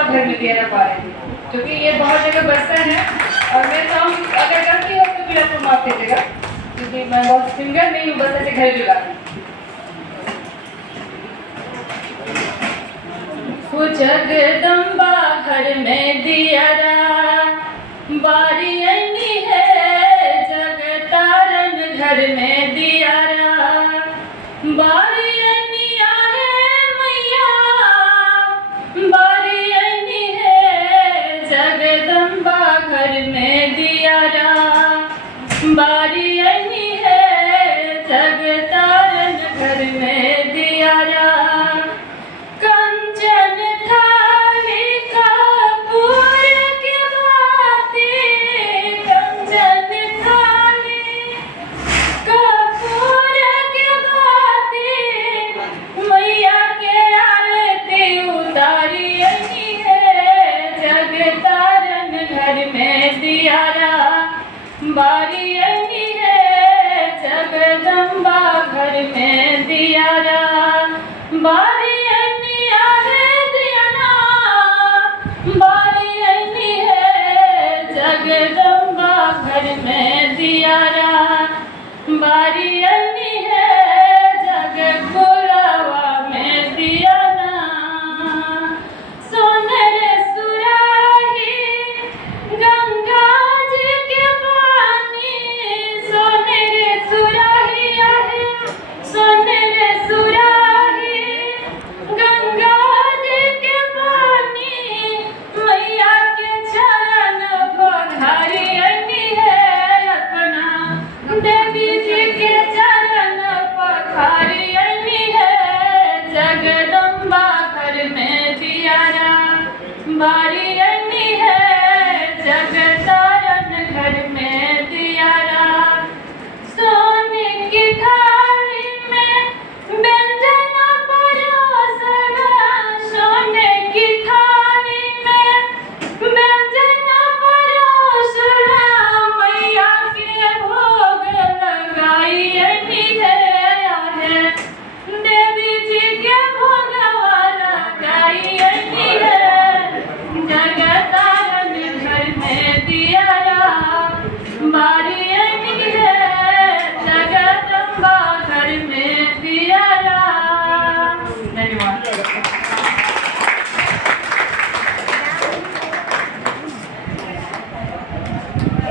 जगदम्बा घर में दिया पा रहे थे, क्योंकि ये बहुत जगह बजता है और मैं सॉन्ग अगर करती हूँ तो फिर आपको माफ कीजिएगा, क्योंकि मैं बहुत सिंगर नहीं हूँ, बस ऐसे घर भी गाती हूँ। जगदम्बा घर में दिया बारी अनी है, जगतारन घर में दिया बारी अनी है मैया, बारी अनी है जगदम्बा घर में दिया बारी अनी है जगतारन घर में दिया कंचन थाली कपूर के भांति, कंचन थाली कपूर के भांति मैया के आरती उतारी अनी है जगतारन घर में दिया बारी अनी है जगदम्बा घर में दिया बारी अनी है दियाना, बारी अनी है जगदम्बा घर में दिया बारी